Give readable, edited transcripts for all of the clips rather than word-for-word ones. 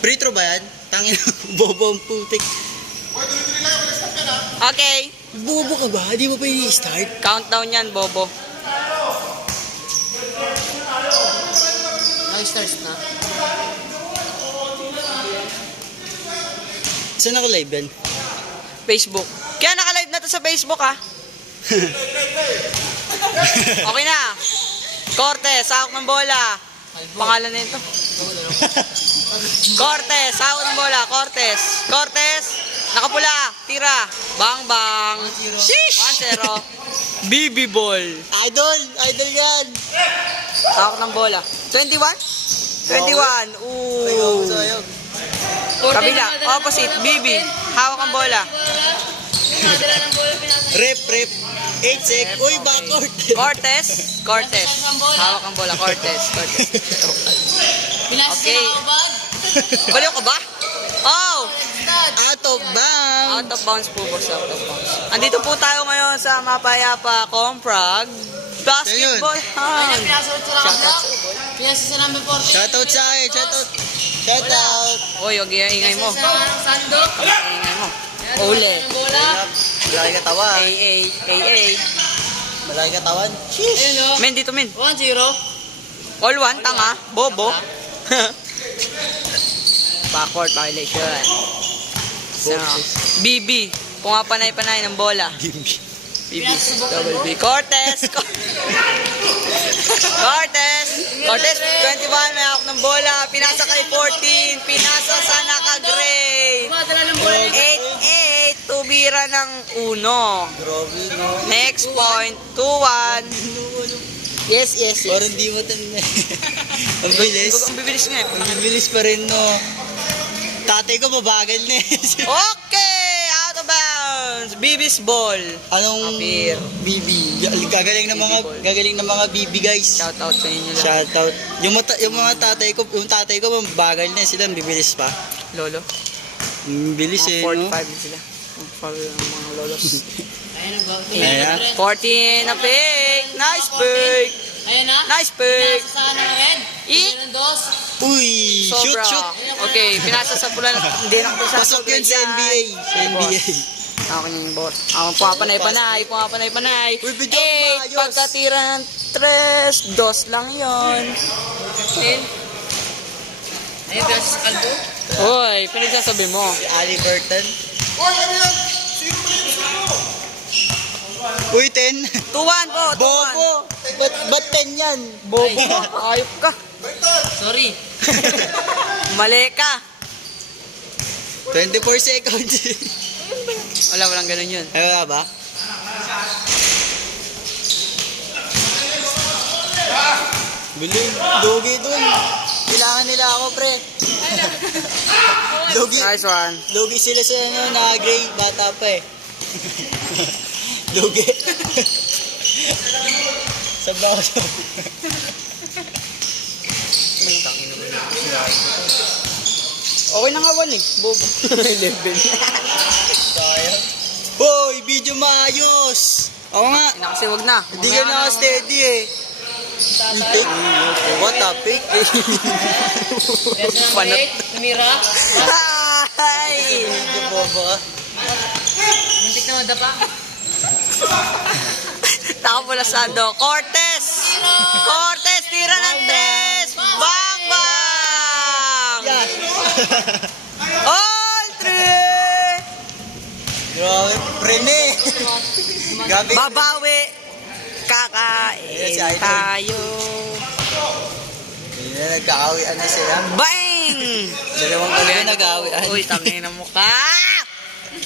Free throw ba yan? Tangin bobo ang putik. Okay. Bobo ka ba? Di mo pa i-start? Countdown yan, bobo. Stars na. Saan naka-live yan? Facebook. Kaya naka-live na to sa Facebook, ha? Okay na. Cortez, hawak ng bola. Pangalan na ito. Cortez, hawak ng bola. Cortez. Cortez, nakapula. Tira. Bang, bang. Sheesh! 1-0. BB ball. Idol! Idol yan! Hawak ng bola. 21? 21. Ooh. Ayaw. Kabila. Opposite. BB. Hawak ang bola. Rep. 8 sec. Uy, backcourt. Cortez. Cortez. Hawak ang bola. Cortez. Okay. Baliw ka ba? Oh! Out of bounds. Out of bounds po, boss. Out of bounds. Andito po tayo ngayon sa Mapayapa Comprag Basketball Hound. Pinasa sa number 14. Shoutout sa akin. Shoutout. Oy, huwag ingay mo. Sando. Ingay mo. Ole. Bola. Malaki katawan. AA. Malaki katawan. Ayun o. Men, dito men. 1-0. All one, tanga. Bobo. Backward violation. So, BB. Pumapanay-panay ng bola. BB. Double B. Cortez. Cortez, 21. May hawak ng bola. Pinasa kay 14. Pinasa sa naka-grade. Madala ng bola. 8-8. Tubira ng 1. Grabe, no? Next point. 2-1. Yes. Parang di mo tanan. Ang bilis. Ang bibilis nga eh. Ang bilis pa rin, no? Tatay ko mabagal na eh. Okay! Out of bounds! BB's ball. Anong Apir. BB? Gagaling ng mga BB guys. Shout out sa inyo lang. Shoutout. Yung mga tatay ko mabagal na sila, bibilis pa. Lolo. Bilis eh, no? 45 sila. Mga lolos. Ayun na ba? Ayan. 14 na pick. Nice pick. Ayun na. Nice pick. Pinasa sa ng red. Ayun dos. Uy! Sobra. Shoot! Okay, pinasa sa pula na hindi na kapisa. Pasok yun sa NBA. Sa NBA. Akin yung boss. Ako pumapanay-panay. Uy, bigyan mo 8. maayos. Pagkatira ng 3. 2 lang yun. Ayun, pinasa sa kaldo. Uy, pinagsasabi mo. Si Ali Burton. Uy, 10. 2-1 po. 2-1. Bobo! Ba't 10 yan? Bobo. Ayop ka. Sorry. Mali ka. 24 seconds. Walang ganun yun. Ano ba? Biling, lugi dun. Kailangan nila ako, pre. Nice one. Lugi sila sa ano, na-gray. Bata pa eh. Lugi. Sabla ko sa... Okay na nga 1 eh. Bobo. 11. Sayang. Hoy, video maayos. Oo nga. Kasi wag na. Hindi ka na steady eh. Pick. What a pick. Pinasa ng Panat. 8. Tumira. Ay! Hindi bobo ka. Muntik na madapa. Nakapula sa do. Cortez! Cortez! Tira ng 3! Bang! Bang! Yan. All 3! Grabe, prene. Grabe. Babawi! Ayan si Kakain Idol. tayo! Hindi na nagkakawian na sila. Bang! Dalawang gabi na nagkawian. Uy, tangin na mukha!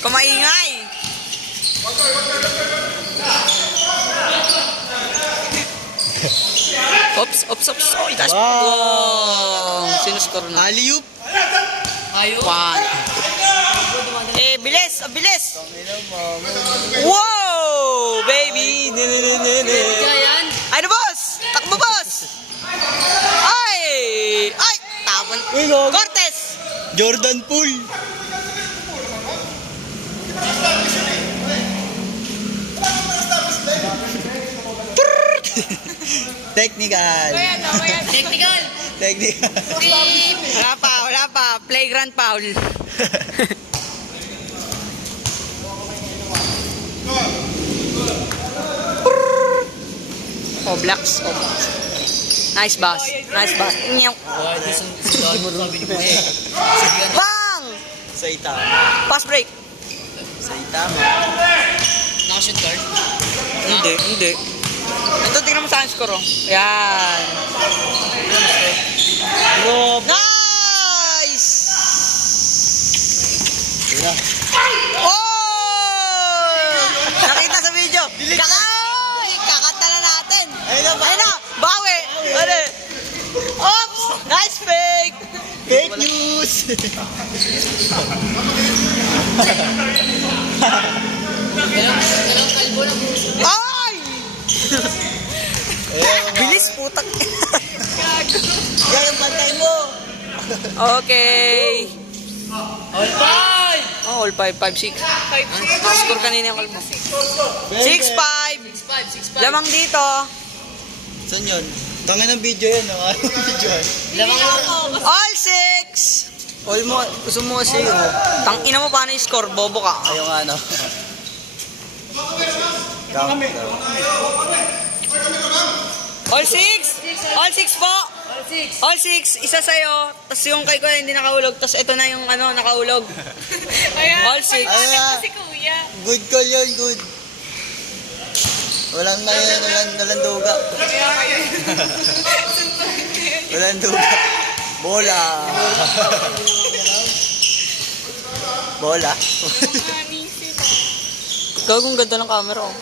Kumaingay! Ops. Uy, taas pa. Wow. Wow! Sinuscore na. Alley-oop. Ayaw. 1. Bilis! Ang bilis! Wow! Baby! Yan. Ay na, boss! Takbo, boss! Ay! Tapon. Uy, gago. Cortez! Jordan Poole. Technical. Technical. Technical. Wala pa. Wala pa, playground foul. Oh, blocks. Oh, blocks. Nice boss. Nice boss. Nyaw. Boy, di sunod mo sabi ni Boy. Sige na. Bang! Sa itama. Pass break. Sa itama. Nakashoot guard. Hindi, hindi. Ito, tingnan mo sa akin score, oh. Yan. Nice! Oh! Nakita sa video. Kakanta na natin. Ayun na, bawi. Ano? Oops! Nice fake! Fake news! Dalawang kalbo na puso. Ay! Bilis, putak. Yan ang pantay mo! Okay. All five! Oh, all 5, 5, 6. Score kanina yung kalbo. 6-5. 6-5. Lamang dito. Saan yun? Tangin ng video yan, no? Video yan. Lamang lang. All 6. All mo, gusto mo kasi, oh. Tangina mo paano yung score, bobo ka. Ayaw nga, no? Count daw. All 6. All 6 po. All 6. All 6. Isa sa'yo. Tapos yung kay ko hindi nakahulog. Tapos ito na yung ano, nakahulog. All 6. Ayun na. Good call yun, good. Walang na yun, walang duga. Walang duga. Bola. Bola. Gagong ganda ng camera, oh.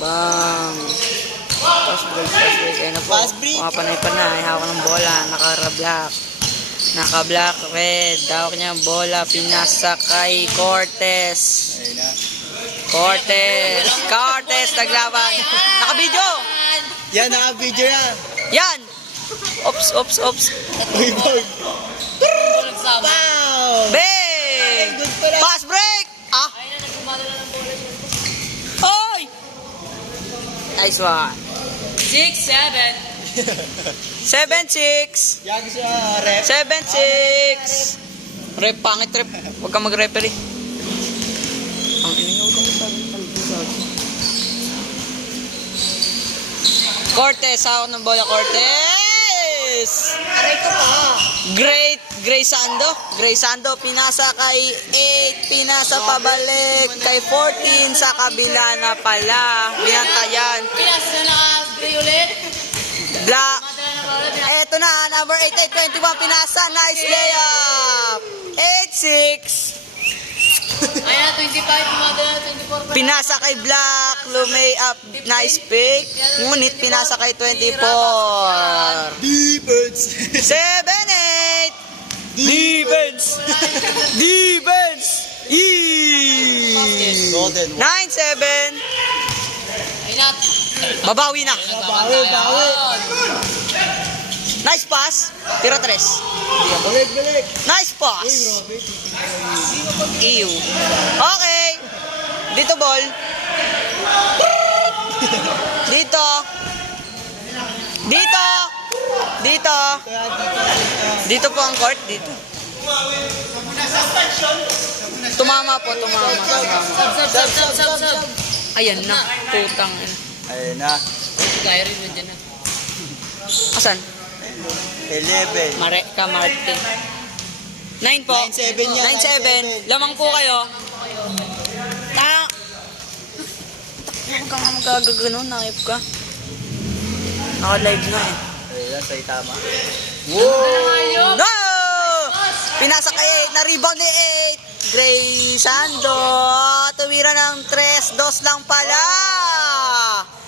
Bang. Pass break, pass break. Ayun na po. Pass break. Mga panay-panay. Hawak ng bola. Naka-black. Naka-black, red. Hawak niya ang bola. Pinasa kay Cortez. Ayun na. Cortez. Cortez, naglaban. Naka-video. Yan, naka-video yan. Yan. Ops, ops, ops. Uy, Borg. Nagsama. Wow! Bang! Good pala. Pass break. Ah. Ay na, nagkumalo na ng bola. Oy! Nice one. 6-7. 7-6. Yag siya, rep. 7-6. Rep, pangit rep. Huwag kang mag-referee. Ang ininaw ka mo Cortez, hawak ng bola, Cortez! Aray ko pa. Great, Gray Sando. Gray Sando, pinasa kay 8, pinasa pabalik kay 14 sa kabila na pala. Binantayan. Pinasa na naka-gray ulit. Black. Madala na bola. Eto na, number 8821, pinasa. Nice layup. 8-6. Ayan, 25. Madala na 24. Pinasa kay Black. Lumay up. Nice pick. Ngunit pinasa kay 24. Defense. 7-8. Defense. Defense. Golden. 9-7. Ayun na. Babawi na. Bawi, bawi. Nice pass. Tira 3. Balik, balik. Nice pass. Robert. Ew. Okay. Dito ball. Dito. Dito. Dito. Dito po ang court. Dito. Tumama po, tumama. Sub. Ayan na. Putang. Ayun na. Kyrie nandiyan na. Asan? 11. Mare ka Martin. 9 po. 9-7 yan. 9-7. Lamang po kayo. Ah! Huwag ka nga magagaganon. Nakip ka. Naka-live na eh. Ayun na, sa'yo tama. No! Pinasa kay 8. Na-rebound ni 8. Gray Sando. Tumira ng 3. 2 lang pala.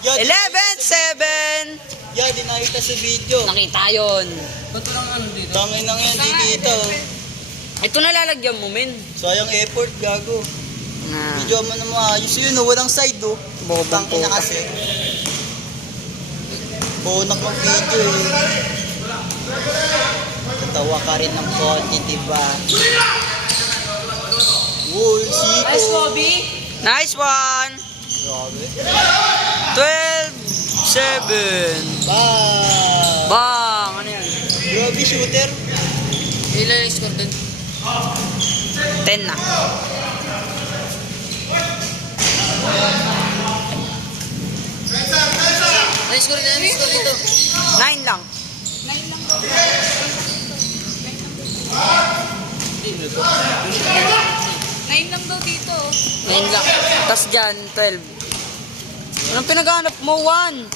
11-7. Yan, di nakita sa video. Nakita yun. Ba't walang ano dito? Tangin lang yan, di dito. Ito nalalagyan mo, men. Sayang effort, gago. Na. Video mo na maayos yun, no? Walang side, oh. Bobang Tangin na puta. kasi. Bonak ng video, eh. Tatawa ka rin ng konti, diba? Uy, siko. Nice, Kobe. Nice one. Grabe. 12-7. Bang! Bang! Ano yan? Grabe, shooter. Ilan yung score dun? 10 na. Ano score na? Ano score dito? 9 lang. 9 lang daw dito. 9 lang. Tapos dyan, 12. Anong pinaghanap mo? 1.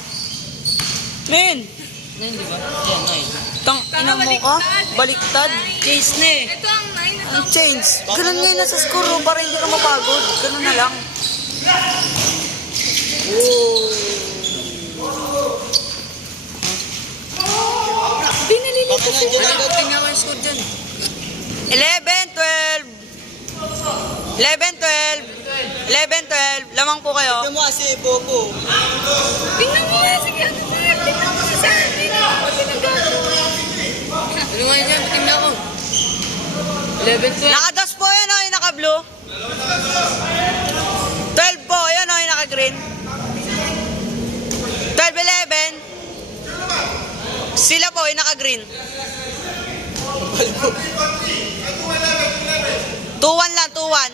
Men! 9, di ba? Yan, 9. Tang ina mo ka? Baliktad. Chase na eh. Ito ang 9 at Ang change. Ganun ngayon nasa score oh, para hindi ka mapagod. Ganun na lang. binalili. Baka na, dyan ang tingnan ko yung score dyan. 11, 12. 11, 12. 11, 12. Lamang po kayo. Tignan mo kasi, Bobo. Tingnan mo nga, sige, ano ba? Tingnan mo sa akin. Tingnan mo kasi nagagawa. Ano nga yun? Tingnan ko. 11, 12. Nakados po yun o, yung naka-blue. 12 po, yun o, yung naka-green. 12, 11. Sila po, yung naka-green. 2-1 lang, 2-1.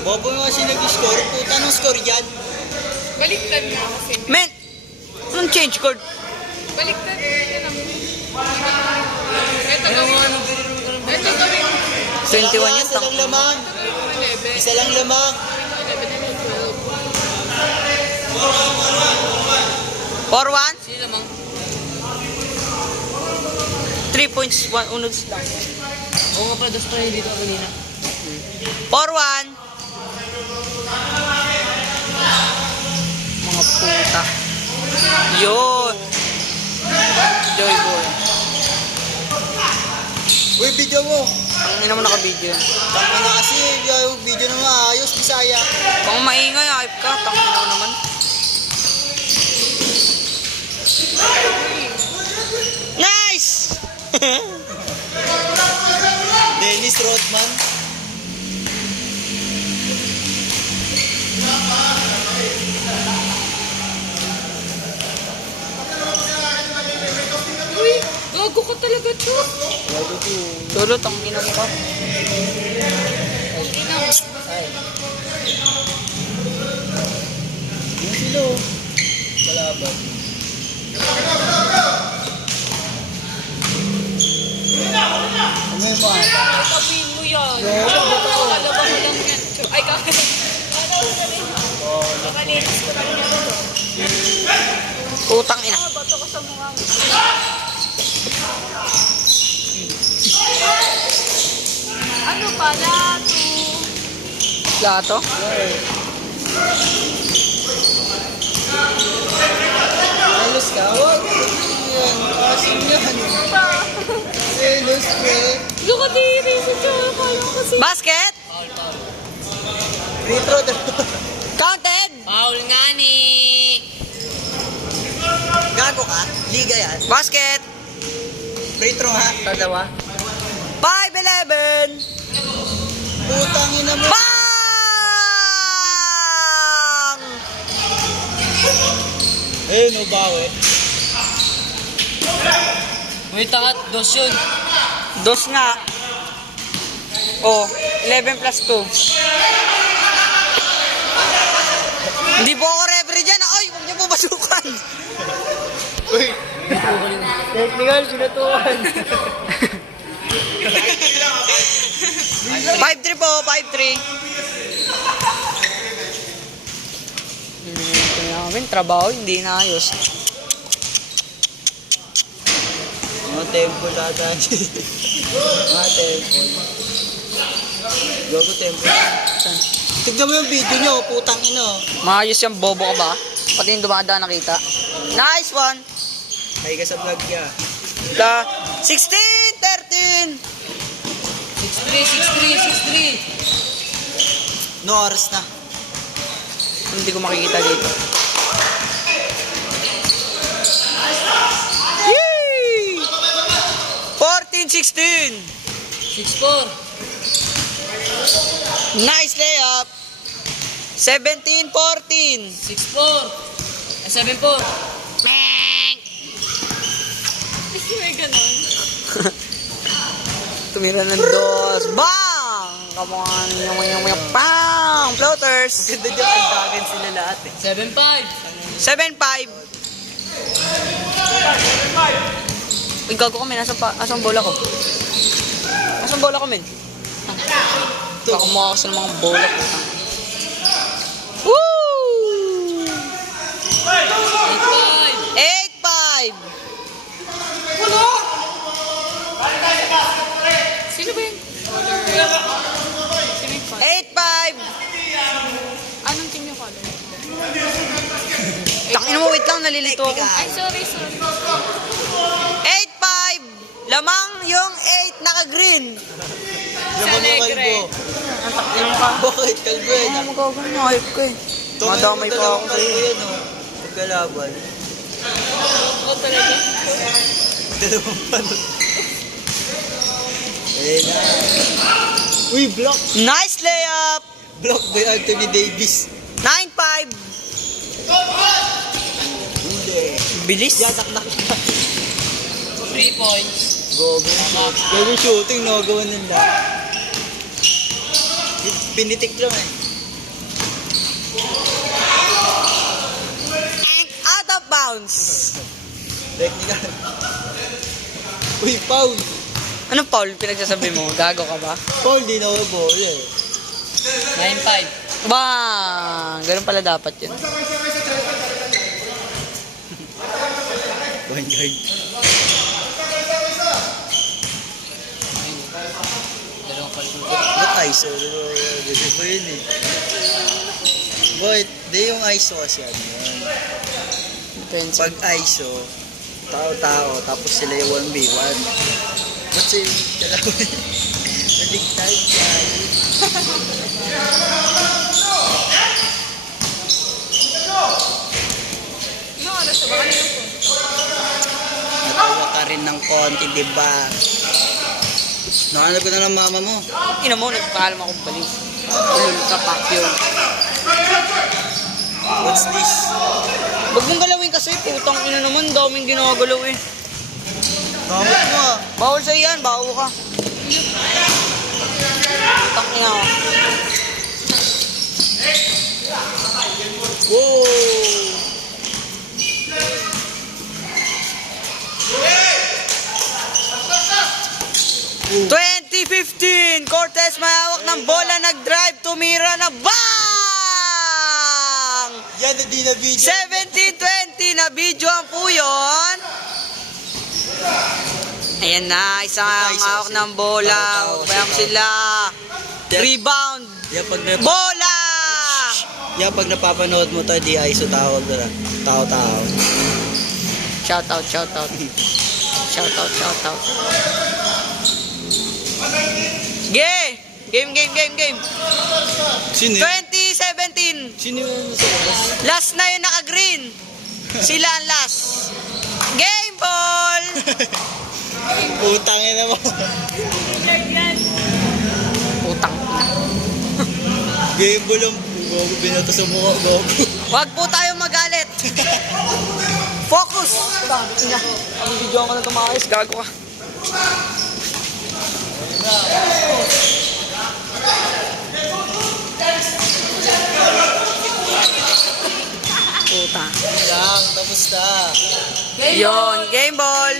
Bobo nga kasi nag-score. Puta, anong score yan? Baliktad nga kasi. Men, anong change code? Baliktad. Yan ang... Ito gawin. Ito gawin. 21 yun, Isa lang lamang. 11. Isa lang lamang. 4-1? Sino lamang? 3 points, 1 unogs lang. Oo nga pala, dos pa rin dito kanina. 4-1. Mga puta. Yun. Joy boy. Uy, video mo. Ang ina mo naka-video yun. Tama na kasi, yung video na maayos, Bisaya. Kung maingay, hype ka. Tangin mo naman. Nice! Dennis Rodman. Uy, gago ka talaga, to. Lolo, tangin mo ka. Yung silo. Kalaban. Ano yung mga? Tabuin mo yan. Kalabang mo lang yan. Ay, kakalinis ko lang yan. Putang ina. Bato ko sa mukha mo. Ano pala to? Lato? Halos ka? Huwag. Yan. Asim yan. Halos ka. Look at the reason ko. Kala ko kasi. Basket? Free throw. Counted? Paul nga ni. Gago ka? Liga yan. Basket? Free throw ha? Dalawa. 5-11. Putang ina mo. Bang! Eh, no bawi. Wait, tangat. Dos yun. Dos nga. Oh, 11 plus 2. Hindi po ako referee dyan. Ay, huwag niyo po basukan. Uy. Technical, sinatuan. 5-3 po, 5-3. Namin, trabaho, hindi naayos. Mga temple ata. Mga temple. Gago temple. Tignan mo yung video nyo, putang ino. Maayos yung bobo ka ba? Pati yung dumadaan nakita. Nice one! Ay ka sa vlog ya. The 16-13! 6-3. No oras na. Hindi ko makikita dito. Yee! 14-16! 6-4. Nice layup! 17-14! 6-4. 7-4. Meng! Tumira ng dos. Bang! Come on. Bang! Floaters. Ganda dyan, antagan sila lahat eh. 7-5. 7-5. Uy, gago kami. Nasaan bola ko? Nasaan bola ko, men? Baka makakas ng mga bola ko. Woo! 8-5. 8-5. Sino ba yun? Sino yung color? 8-5. Anong team yung color? Tangin mo, wait lang. Nalilito ako. Ay, sorry. 8-5. Lamang yung 8 naka-green. Lamang yung kalbo. Bakit kalbo yan? Ano magagawa niya? Ayop ko eh. Madamay pa ako kalbo yan oh. Pagkalaban. Oo talaga. Dalawang panot. Ayun na. Uy, block! Nice layup. Block by Anthony Davis. 9-5. Hindi. Bilis. Yasak na. 3 points. Gawin shooting, no? Gawan nila. Pinitik lang eh. Out of bounds. Technical. Uy, foul! Anong foul pinagsasabi mo? Gago ka ba? Foul, di na ako bola eh. 9-5. Bang! Ganun pala dapat yun. Point guard. Dalawang kalbo. Ba't ISO? Di ba yun eh? Boy, di yung ISO kasi ano yun. Depends. Pag ISO, tao-tao, tapos sila yung 1v1. Ba't sila yung dalawa? Naligtad yan. Ano oras na ba? Ano yung phone? Natawa ka rin ng konti, di ba? Nakanap ko na lang mama mo. Ina mo, nagpaalam akong baliw. Ulul ka, Pacquiao. What's this? Huwag mong galawin kasi, putang ina naman, daming ginagalaw eh. Kamot mo ah. Bawal sa iyan, bawo ka. Putang ina ako. Wow! 2015, Cortez may hawak ng bola, nag-drive, tumira na bang! Yan na di na video. 17-20 na videoan po yun. Ayan na, isang hawak ng bola. Bayang sila. Rebound. Bola! Yan pag napapanood mo to, di ISO tawag doon ah. Tao-tao. Shoutout. Shoutout. Game. Sino yun? 2017. Sino yun sa labas? Last na yung naka-green. Sila ang last. Game ball! Utangin na mo. Putang ina. Game ball ang gogo, binato sa mukha, gogo. Huwag po tayo magalit. Focus! Putang ina. Ang video ko na tumakis. Gago ka. Puta. Lang, tapos na. Yon, game ball.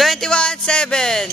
21-7.